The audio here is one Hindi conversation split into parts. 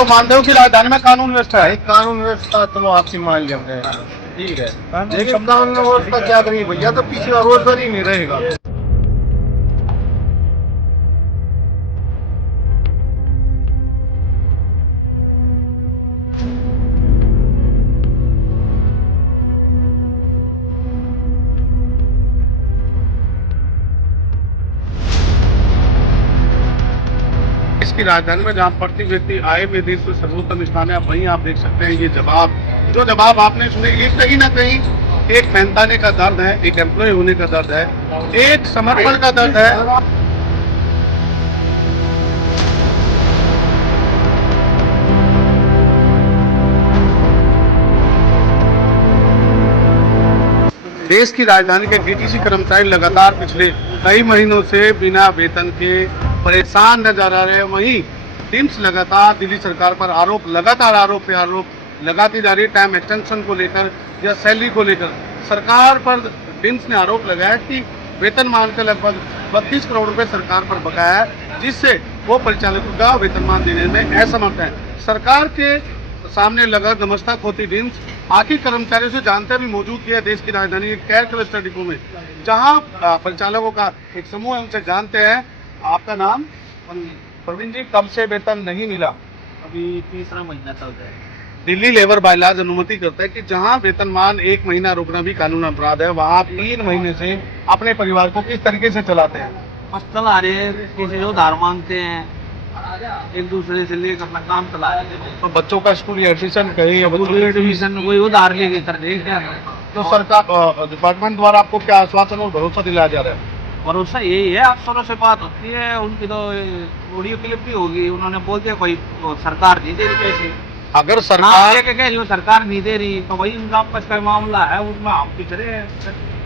लोग मानते हो कि राजधानी में कानून व्यवस्था है? कानून व्यवस्था चलो आपकी मान लिया हमने, ठीक है, लेकिन कानून व्यवस्था क्या करेंगे भैया, तो पीछे का रोजगार ही नहीं रहेगा। इसकी राजधानी में जहाँ प्रति व्यक्ति आय में देश में सर्वोत्तम स्थान है, वहीं आप देख सकते हैं ये जो जवाब आपने सुने, ये कहीं ना कहीं एक मेहनताने का दर्द है, एक एम्प्लॉय होने का दर्द है, एक समर्पण का दर्द है। देश की राजधानी के डीटीसी कर्मचारी लगातार पिछले कई महीनों से बिना वेतन के परेशान नजर आ रहे हैं। वहीं टिम्स लगातार दिल्ली सरकार पर लगातार आरोप पे आरोप लगाती जा रही है। टाइम एक्सटेंशन को लेकर या सैलरी को लेकर सरकार पर टिम्स ने आरोप लगाया कि वेतनमान के लगभग 32 करोड़ रुपए सरकार पर बकाया है, जिससे वो परिचालकों का वेतनमान देने में असमर्थ है। सरकार के सामने लगा नमस्तक होती टिम्स आखिर कर्मचारियों से जानते भी मौजूद किया देश की राजधानी के कैर क्लस्टर डिपो में, जहां परिचालकों का एक समूह है। उनसे जानते हैं, आपका नाम? प्रवीण जी, कब से वेतन नहीं मिला? अभी तीसरा महीना चल रहा है। दिल्ली लेबर बायलॉज अनुमति करता है कि जहां वेतनमान 1 महीना रुकना भी कानून अपराध है, वहां आप 3 महीने से अपने परिवार को किस तरीके से चलाते हैं? बस चला रहे, किसी से उधार मांगते हैं, एक दूसरे से लेकर अपना काम चला रहे हैं। तो बच्चों का स्कूल या एडमिशन कहीं एडमिशन कोई उधार लेके कर रहे हैं। तो सरकार डिपार्टमेंट द्वारा आपको क्या आश्वासन और भरोसा दिलाया जा रहा है? भरोसा यही है, अफसरों से बात होती है, उनकी तो ऑडियो क्लिप भी होगी, उन्होंने बोल दिया कोई सरकार नहीं दे रही पैसे। अगर सरकार कह रही सरकार नहीं दे रही तो वही उनका आपस का मामला है, उसमें हम पिछड़े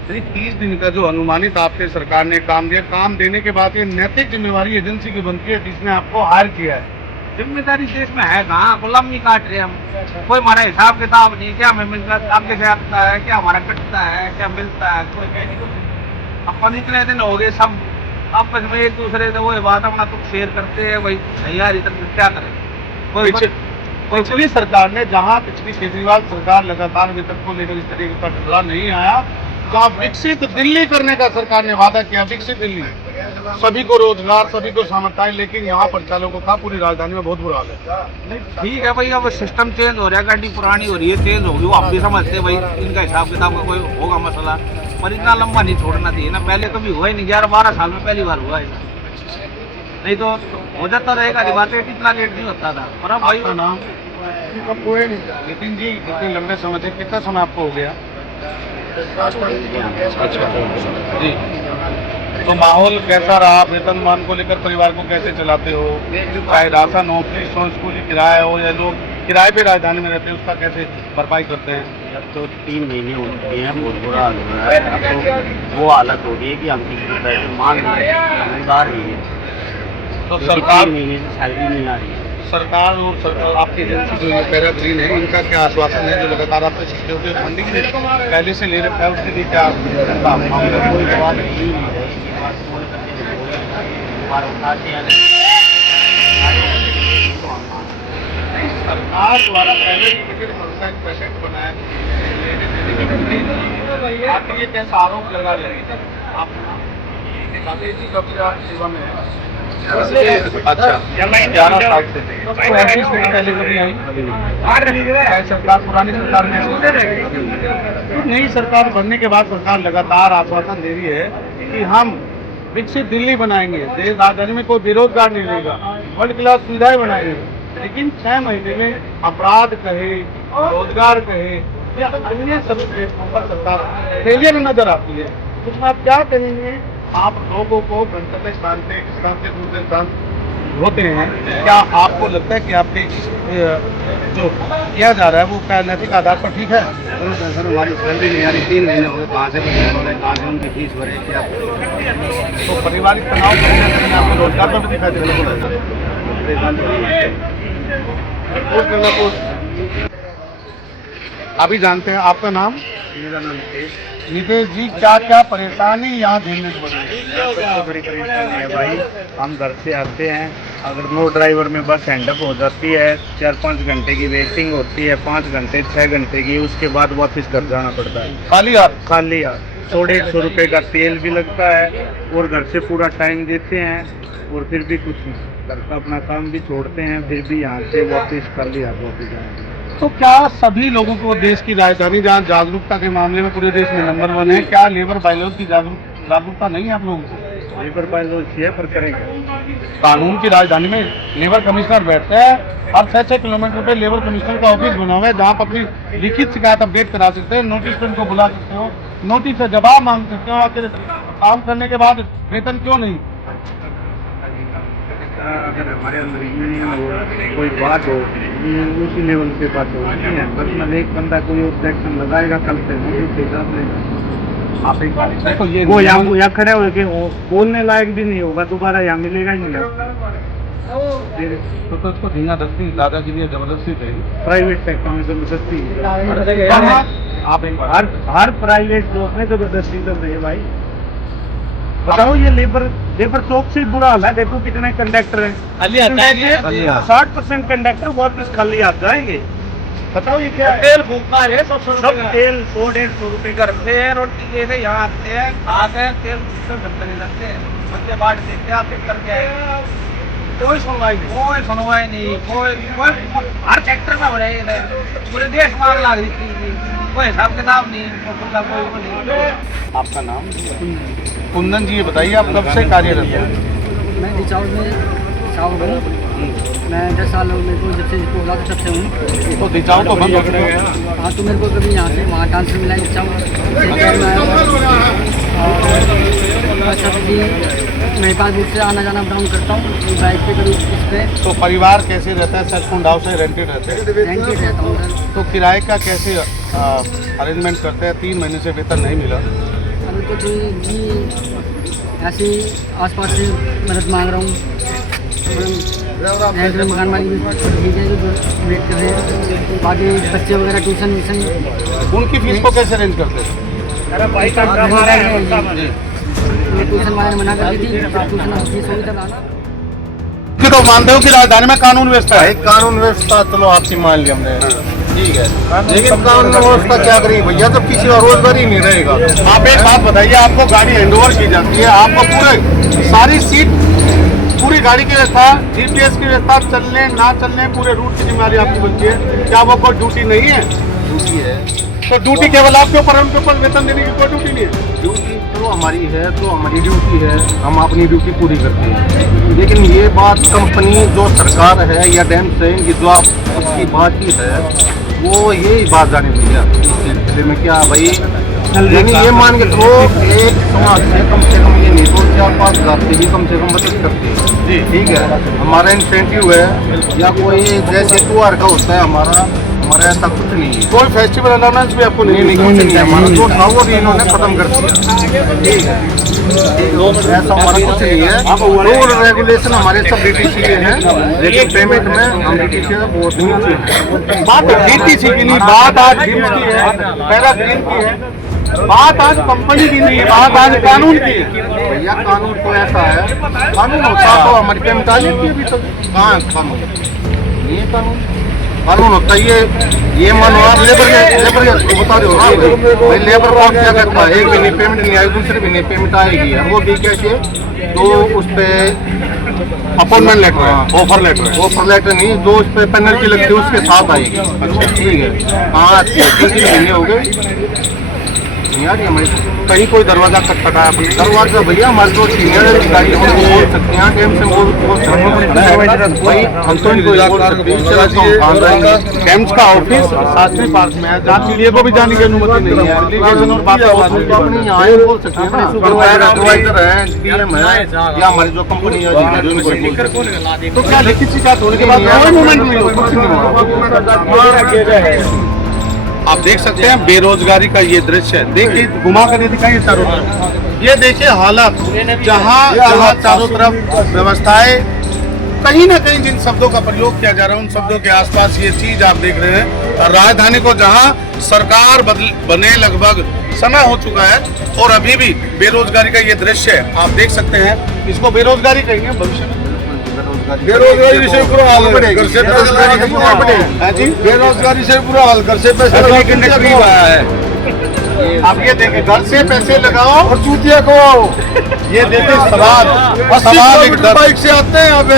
30 दिन का जो अनुमानित आपके सरकार ने काम दिया, काम देने के बाद ये नैतिक जिम्मेवारी एजेंसी की बनती है जिसने आपको हायर किया है। जिम्मेदारी देश में है कहाँ, गुलामी काट रहे हम, कोई हमारा हिसाब किताब नहीं, क्या हमें मिलता आगे से आता है, क्या हमारा कटता है, क्या मिलता है, कोई कह नहीं। अपन इतने दिन हो गए सब आपस में एक दूसरे से वही बात अपना तो शेयर करते हैं, वही यार इतना क्या करें। पिछली सरकार ने, जहां पिछली केजरीवाल सरकार लगातार वेतन को लेकर इस तरीके का टकरा नहीं आया, तो आप विकसित दिल्ली करने का सरकार ने वादा किया, विकसित दिल्ली, सभी को रोजगार, सभी को सामर्थ्य, लेकिन यहाँ परिचालकों का पूरी राजधानी में बहुत बुरा हाल है। नहीं ठीक है भाई, अब सिस्टम चेंज हो रहा है, गाड़ी पुरानी हो रही है, चेंज होगी, वो आप भी समझते भाई इनका हिसाब किताब का कोई होगा मसला, पर इतना लंबा नहीं छोड़ना चाहिए ना। पहले कभी हुआ ही नहीं, 11-12 साल में पहली बार हुआ है, नहीं तो हो जाता रहेगा। डिपार्टमेंट इतना लेट नहीं होता था। और अब भाई नाम नितिन जी, इतने लंबे समय से कितना समय आपको हो गया? अच्छा जी, तो माहौल कैसा रहा? वेतनमान को लेकर परिवार को कैसे चलाते हो? चाहे राशन हो, फीस हो, स्कूल की किराया हो, या लोग किराए पे राजधानी में रहते हैं, उसका कैसे भरपाई करते हैं? अब तो 3 महीने हो चुके हैं, बहुत बुरा हाल हो रहा है। अब तो वो हालत हो गई है कि हम किसी को पैसे मांग रहे हैं, उधार ही है। तो सरकार 3 महीने से सैलरी नहीं आ रही है। सरकार और आपकी एजेंसी जो पैरा ग्रीन है, इनका क्या आश्वासन है जो लगातार आपसे सिक्योरिटी फंडिंग पहले से ले रखा है, उसके लिए क्या मामला? कोई जवाब नहीं है, ये बात बोल करके हमारे उठाते हैं सरकार द्वारा पहले पेशेंट बनाया, आप ये कैसा आरोप लगा रहे हैं? आप सेवा में है? अच्छा, 11 साल से पहले कभी आई सरकार, पुरानी सरकार में नई सरकार बनने के बाद सरकार लगातार आश्वासन दे रही है कि हम विकसित दिल्ली बनाएंगे, देश राजधानी में कोई बेरोजगार नहीं रहेगा, वर्ल्ड क्लास सुविधाएं बनाएंगे, लेकिन 6 महीने में अपराध कहे, रोजगार कहे या अन्य सभी प्लेटफॉर्म पर सरकार फेलियर नजर आती है। उसमें आप क्या कहेंगे? आप लोगों को गंतव्य स्थान से दूसरे स्थान होते हैं, क्या आपको लगता है कि आपके जो किया जा रहा है वो क्या नैतिक आधार पर ठीक है? सर हमारी सैलरी नहीं आ रही, 3 महीने हो गए, कहाँ से कहाँ से उनकी फीस भरे, क्या? तो पारिवारिक तनाव आपको रोजगार पर भी दिखाई दे रहा है। अभी जानते हैं आपका नाम। मेरा नाम नितेश जी, क्या क्या परेशानी यहाँ झेलने को पड़ रही है? सबसे बड़ी परेशानी है भाई, हम घर से आते हैं, अगर नो ड्राइवर में बस हैंडअप हो जाती है, 4-5 घंटे की वेटिंग होती है, 5 घंटे 6 घंटे की, उसके बाद वापस घर जाना पड़ता है खाली हाथ। खाली यार। 150 रुपये का तेल भी लगता है और घर से पूरा टाइम देते हैं और फिर भी कुछ नहीं, घर का अपना काम भी छोड़ते हैं, फिर भी यहाँ से वापस खाली हाथ वापस जाएंगे। तो क्या सभी लोगों को, देश की राजधानी जहाँ जागरूकता के मामले में पूरे देश में नंबर 1 है, क्या लेबर बाइलॉज की जागरूकता नहीं है आप लोगों को? लेबर बाइलॉज है पर करेंगे। कानून की राजधानी में लेबर कमिश्नर बैठते हैं, हर 6-6 किलोमीटर पे लेबर कमिश्नर का ऑफिस बना हुआ है, जहाँ पर अपनी लिखित शिकायत अपडेट करा सकते हैं, नोटिस पे उनको बुला सकते हो, नोटिस से जवाब मांग सकते हो, आखिर काम करने के बाद वेतन क्यों नहीं? अगर हमारे अंदर यूनियन हो, कोई बात हो, उसी लेवल पे बात हो, बस मतलब एक बंदा कोई ऑब्जेक्शन लगाएगा कल से आप एक बात देखो, ये वो यहाँ खड़े हो के बोलने लायक भी नहीं होगा, दोबारा यहाँ मिलेगा ही नहीं। तो उसको धीना दस्ती दादागिरी जबरदस्ती थे प्राइवेट सेक्टर में जबरदस्ती, आप एक बार हर प्राइवेट जॉब में जबरदस्ती तो है भाई। बताओ ये लेबर चौक से बुरा हाल है, देखो कितने कंडक्टर हैं, 60% कंडक्टर वापस खाली आ जाएंगे। बताओ ये क्या तेल फूकना है, सब तेल 100-150 रुपये घर पे रोटी लेके यहाँ आते हैं, आते हैं तेल घंटे नहीं लगते हैं, बच्चे बाट देखते हैं, आप करके आए, कोई सुनवाई नहीं, कोई हर सेक्टर में हो रहे हैं, पूरे देश मांग लग रही थी, कोई हिसाब किताब नहीं, कोई नहीं। आपका नाम? कुंदन जी, ये बताइए आप कब से कार्यरत हैं? मैं डिचाउल में साउंड हूँ। मैं 10 साल मेरे को जब से इसको बोला तब से हूँ। तो दिचाओ तो बंद हो गया। हाँ, तो मेरे को कभी यहाँ से वहाँ ट्रांसफर मिला डिचाउल और सब्जी मैं 5 दिन से आना जाना डाउन करता हूँ बाइक पे, कभी इस पे। तो परिवार कैसे रहता है? सेल्फ ओन्ड हाउस है, रेंटेड रहते हैं? रेंटेड रहता हूँ सर। तो किराए का कैसे अरेंजमेंट करते हैं? 3 महीने से वेतन नहीं मिला। अभी तो जी ऐसे आस-पास से मदद मांग रहा हूँ, मकान मालिक भी ठीक है जो वेट कर रहे हैं, बाकी बच्चे वगैरह ट्यूशन उनकी फीस को कैसे अरेंज करते हैं? ट्यूशन वाले ने मना कर दी थी, ट्यूशन फीस होगी तब आना। तो मानते हो कि राजधानी में कानून व्यवस्था है? कानून व्यवस्था चलो आपसे मान लिया हमने, ठीक है, लेकिन कानून व्यवस्था क्या करेगी भैया, जब किसी का रोजगार ही नहीं रहेगा। आप एक बात बताइए, आपको गाड़ी हैंडओवर की जाती है, आपको पूरे सारी सीट, पूरी गाड़ी की व्यवस्था, GPS की व्यवस्था, चलने ना चलने पूरे रूट की जिम्मेदारी आपकी बनती है, क्या वो कोई ड्यूटी नहीं है? ड्यूटी है, तो ड्यूटी केवल आपके ऊपर है, उनके ऊपर वेतन देने की कोई ड्यूटी नहीं है? ड्यूटी तो हमारी है, तो हमारी ड्यूटी है, हम अपनी ड्यूटी पूरी करते हैं, लेकिन ये बात कंपनी जो सरकार है या डैम से इनकी जो आप उसकी बातचीत है, वो यही बात जाने भैया इस सिलसिले में क्या भाई, यानी ये मान के चलो एक समाज से कम ये नहीं तो 4-5 हज़ार से भी कम से कम बचत करते हैं जी, ठीक है। हमारा इंसेंटिव है या कोई जैसे त्योहार का होता है हमारा ऐसा कुछ नहीं है, कोई फेस्टिवल अलाउंस भी आपको नहीं कुछ नहीं है हमारा, जो था वो भी इन्होंने खत्म कर दिया, ठीक है, ऐसा हमारा कुछ नहीं है। रूल रेगुलेशन हमारे सब DTC के हैं, लेकिन पेमेंट में हम DTC से बहुत नीचे हैं। बात DTC की नहीं, बात आज डिम्स की है, पैराग्रीन की है, बात आज कंपनी की नहीं है, बात आज कानून की है। भैया कानून तो ऐसा है, कानून होता तो हमारी पेमेंट आ जाती है, अभी तक कहाँ है कानून? ये कानून होता है, ये मानो आप लेबर के बता रहे हो ना भाई, लेबर को क्या कहता है, एक महीने पेमेंट नहीं आएगी, दूसरे महीने पेमेंट आएगी, वो भी कैसे, तो उस पर अपॉइंटमेंट लेटर है, ऑफर लेटर नहीं, जो उस पर पेनल्टी लगती है उसके साथ आएगी। अच्छा ठीक है, हाँ 3 महीने हो गए यार, हमारी कहीं कोई दरवाजा खटखटा आपने? दरवाजा भैया हमारे जो सीनियर अधिकारी हैं उनको बोल सकते हैं, टाइम से भाई हम तो इनको बोल सकते हैं, कैंप्स का ऑफिस शास्त्री पार्क में है, जहाँ सीढ़ियों को भी जाने की अनुमति नहीं है, एप्लीकेशन और बातें अपनी यहाँ बोल सकते हैं ना, सुपरवाइजर है, PM है, या हमारी जो कंपनी है। तो क्या लिखित शिकायत होने के बाद कोई मूवमेंट नहीं हो? कुछ नहीं हुआ। आप देख सकते हैं बेरोजगारी का ये दृश्य है, देखिए घुमा कर दिखाइए चारों तरफ, ये देखिए हालत, जहाँ चारों तरफ व्यवस्थाएं कहीं ना कहीं जिन शब्दों का प्रयोग किया जा रहा है उन शब्दों के आसपास ये चीज आप देख रहे हैं। राजधानी को जहां सरकार बने लगभग समय हो चुका है और अभी भी बेरोजगारी का ये दृश्य आप देख सकते हैं। इसको बेरोजगारी कहेंगे भविष्य में। बेरोजगारी से बुरा हाल है, घर से पैसे बेरोजगारी से बुरा हाल, घर से पैसे आप ये देखें, घर से पैसे लगाओ और चूतिया को ये देते सवाल 80 किलोमीटर बाइक से आते हैं यहाँ पे,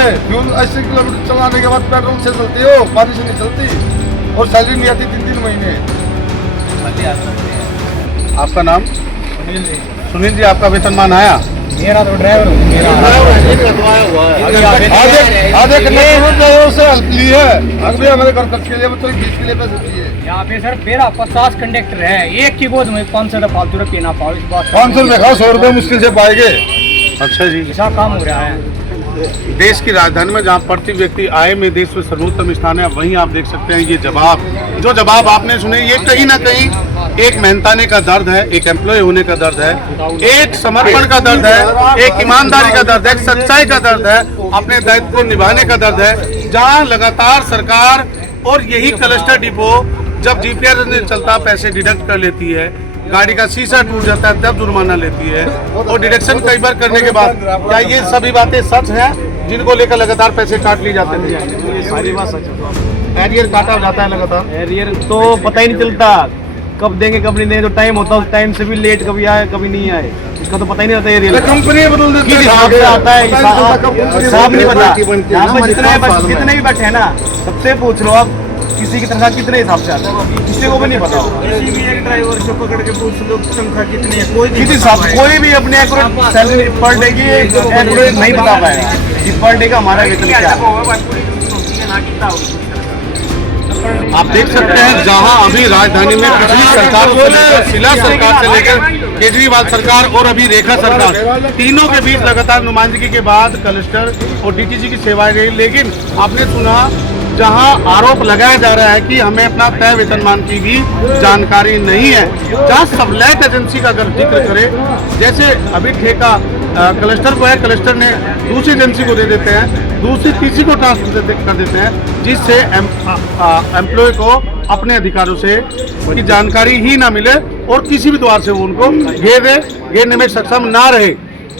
80 किलोमीटर चलाने के बाद पेट्रोल से चलती हो, पानी से नहीं चलती और सैलरी नहीं आती 3-3 महीने। आपका नाम? सुनील जी, आपका वेतनमान आया? मेरा तो ड्राइवर हूँ, आधे कंडक्टर से हेल्प ली है, अभी हमारे घर खर्च के लिए बच्चों की फीस के लिए पैसे दिए। यहाँ पे सर मेरा 50 कंडक्टर है, एक की गोद में 500 रुपये फालतू रुपये ना पाओ, इस बात 500 रुपये खाओ, 100 रुपये मुश्किल से पाएंगे। अच्छा जी, ऐसा काम हो रहा है। देश की राजधानी में जहां प्रति व्यक्ति आय में देश में सर्वोत्तम स्थान है, वहीं आप देख सकते हैं ये जवाब आपने सुने, ये कहीं ना कहीं एक मेहनताने का दर्द है, एक एम्प्लॉय होने का दर्द है, एक समर्पण का दर्द है, एक ईमानदारी का दर्द है, एक सच्चाई का दर्द है, अपने दायित्व को निभाने का दर्द है। जहां लगातार सरकार और यही क्लस्टर डिपो जब जीपीआर नहीं चलता पैसे डिडक्ट कर लेती है, गाड़ी का शीशा टूट जाता है तब जुर्माना लेती है, और डिडक्शन कई बार करने के बाद क्या ये सभी बातें सच हैं जिनको लेकर लगातार पैसे काट लिए जाते थे? सारी बात सच है। एरियर काटा जाता है लगातार। एरियर तो पता ही नहीं चलता कब देंगे कब नहीं देंगे, जो टाइम होता है उस टाइम से भी लेट कभी आए कभी नहीं आए, इसका तो पता ही नहीं होता। एरियर कंपनी बदल देती किस हिसाब से आता है हिसाब नहीं पता। यहाँ पे जितने भी बैठे हैं ना, सबसे पूछ लो आप किसी की तनख्वाह कितने हिसाब से आता है, किसी को भी नहीं पता। किसी भी एक ड्राइवर को पकड़ के पूछ लो तनख्वाह कितनी है, किस हिसाब से कोई भी अपने एक्यूरेट सैलरी पर डे की एक्यूरेट नहीं बता पाएगा कि पर डे का हमारा वेतन क्या है। आप देख सकते हैं जहां अभी राजधानी में पिछली सरकार से लेकर शिला सरकार से लेकर केजरीवाल सरकार और अभी रेखा सरकार, तीनों के बीच लगातार नुमाइंदगी के बाद कलेक्टर और डीटीसी की सेवाएं रही। लेकिन आपने सुना जहां आरोप लगाया जा रहा है कि हमें अपना तय वेतनमान की भी जानकारी नहीं है, जहां सबलेट एजेंसी का अगर जिक्र करें, जैसे अभी ठेका कलेक्टर को है, कलेक्टर ने दूसरी एजेंसी को दे देते हैं, दूसरी तीसरी को ट्रांसफर कर देते हैं, जिससे एम्प्लॉय को अपने अधिकारों से की जानकारी ही ना मिले और किसी भी द्वार से वो उनको घेरने में सक्षम ना रहे।